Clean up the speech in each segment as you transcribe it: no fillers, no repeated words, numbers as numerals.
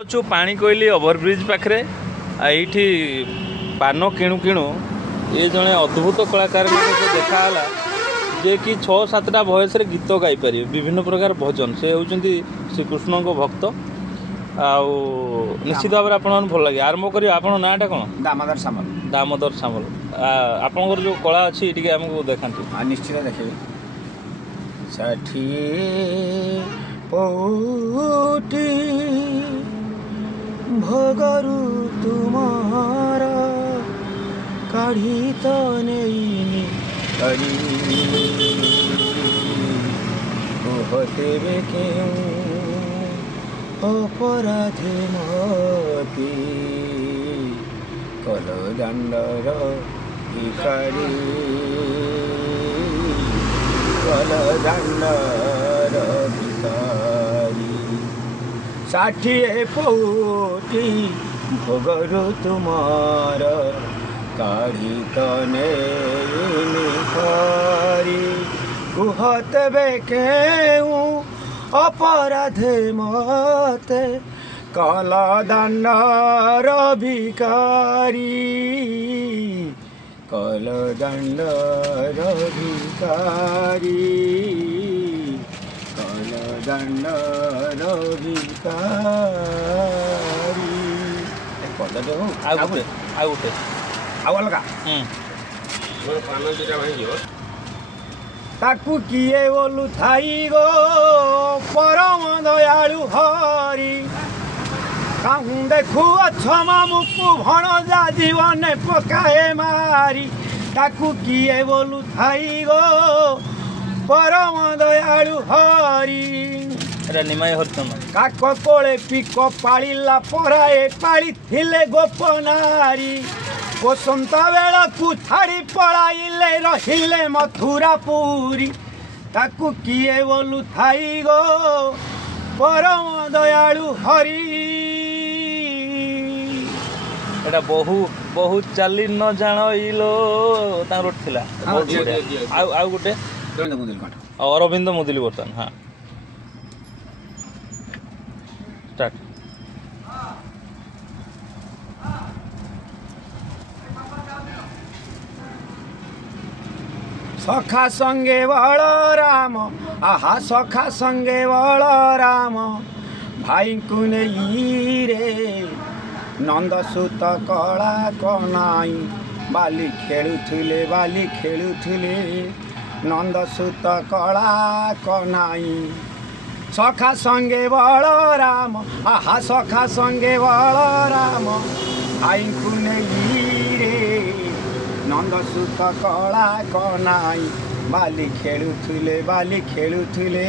अच्छु पानी कोइली ओवरब्रिज पाखे ये पान किणु किणु ये जड़े अद्भुत कलाकार देखाला जे कि 6-7टा वयस गीत गाईपर विभिन्न प्रकार भजन से होती श्रीकृष्ण को भक्त आउ निश्चित भाव में भल लगे आरंभ कर आप नाटा कौन दामोदर सामल दामोदर सामल आपंकर जो कला अच्छी टी आमको देखा निश्चित देखे साठी पौटी भोगरु तुमार काढ़ी तो नहीं करी कहते क्यों अपराधे मती कल दंडर भिखारी कल दंडर भिखारी 60 पौटी भोगरु तुमार काढ़ी तने निखारी कुहते बे केहूँ अपराधे मते काला दंडर भिखारी कल दंडर भिखारी कल दंडर भिखारी अलगा ताकू किए बोलू थाई गो परम दयालु हरी काहूँ देखू अछमा मुकु भणजा जीवन पकाए मारी ताकू किए बोलू थाई गो परम दयालु हरी निमाय हरिचंदन काक कोले पिक पाला पराए पाली थिले गोपनारी बसंत बेला को छाड़ी पड़ाइले रहिले मथुरा पुरी ताकू किए बोलू थाई गो परम दयालु हरि एटा बहुत चाली न जानो तांर थिला आ गुटे अरविंद मुदुली बर्तन हाँ स्टार्ट सखा संगे बलराम आहा सखा संगे बलराम भाई को नहीं रे नंदसुत कला कनाई बाली खेलुले नंदसुत कला कनाई सखा संगे बलराम आहा सखा संगे बलराम भाई को नहीं रे नंदसुत कला कनाई बाली खेलुले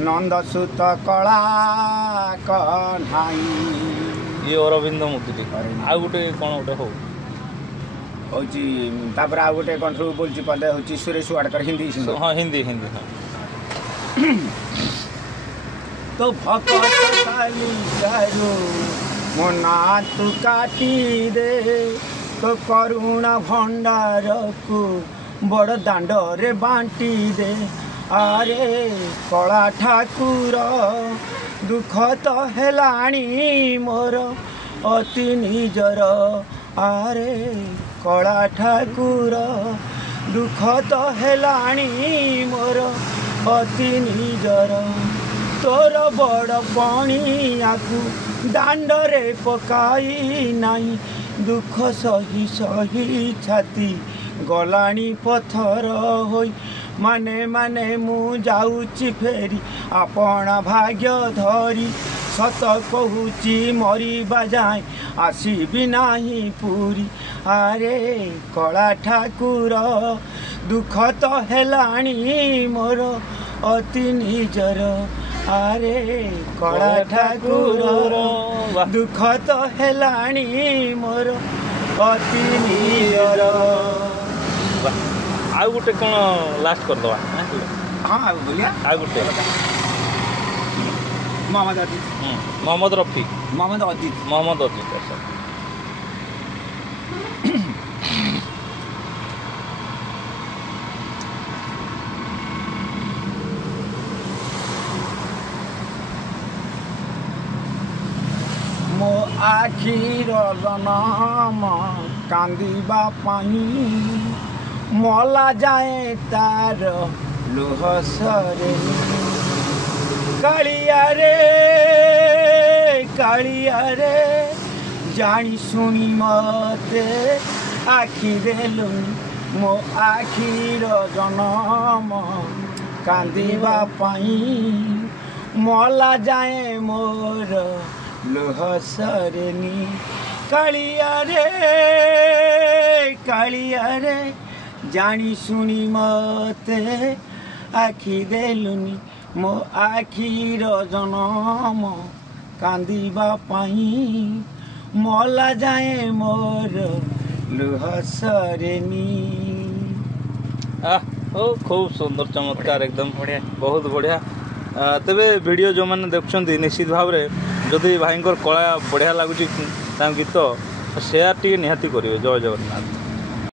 नंदसुत कला कनाई ये अरविंद मुदुली आ गोटे कौन गोटे हो तापर आ गोटे कंट्रोल बोलची पदे होची सुरेश वाडकर हिंदी सिंगर हाँ हिंदी हाँ तो भक्त काली करू मोना तू काटी दे तो करुणा भंडार को बड़ दांड रे बांटी दे आरे कला ठाकुर दुख तो हेलाणी मोर अति निजर आरे कला ठाकुर दुख तो हेलाणी मोर अति निजर तोर बड़ पणियाकू दांड रे पकाई नाही दुख सही सही छाती गलाणी पथर होई माने माने मु जाऊची फेरी आपना भाग्य धरी सत कहूची मरिबा जाए आसीबी नाही पूरी आरे कला ठाकुर दुख तो हेलाणी मोर अति निजर आरे कला ठाकुर दुख तो हेलाणी मोर अति निजर आ गोटे कौन लास्ट कर दवा हाँ बोलिए आ गोटे मोहम्मद अजीत मोहम्मद रफी मोहम्मद अजीत अच्छा ଆଖିର ଜନମ କାନ୍ଦିବା ପାଇଁ ମଲା ଯାଏ ତାର ଲୁହ ସରେନି କାଳିଆରେ କାଳିଆରେ ଜାଣି ଶୁଣି ମତେ ଆଖି ଦେଲୁନି ମୋ ଆଖିର ଜନମ କାନ୍ଦିବା ପାଇଁ ମଲା ଯାଏ ମୋର ଲୁହ ସରେନି କାଳିଆରେ କାଳିଆରେ ଜାଣି ଶୁଣି ମତେ ଆଖି ଦେଲୁନି ମୋ ଆଖିର ଜନମ କାନ୍ଦିବା ପାଇଁ ମଲା ଯାଏ ମୋର ଲୁହ ସରେନି। ଓ खूब सुंदर चमत्कार एकदम बढ़िया बहुत बढ़िया। तेबे वीडियो जो मैंने देखुं निश्चित भाव में जदि भाई कला बढ़िया लगुच गीत शेयर टी निहाती करेंगे। जय जगन्नाथ।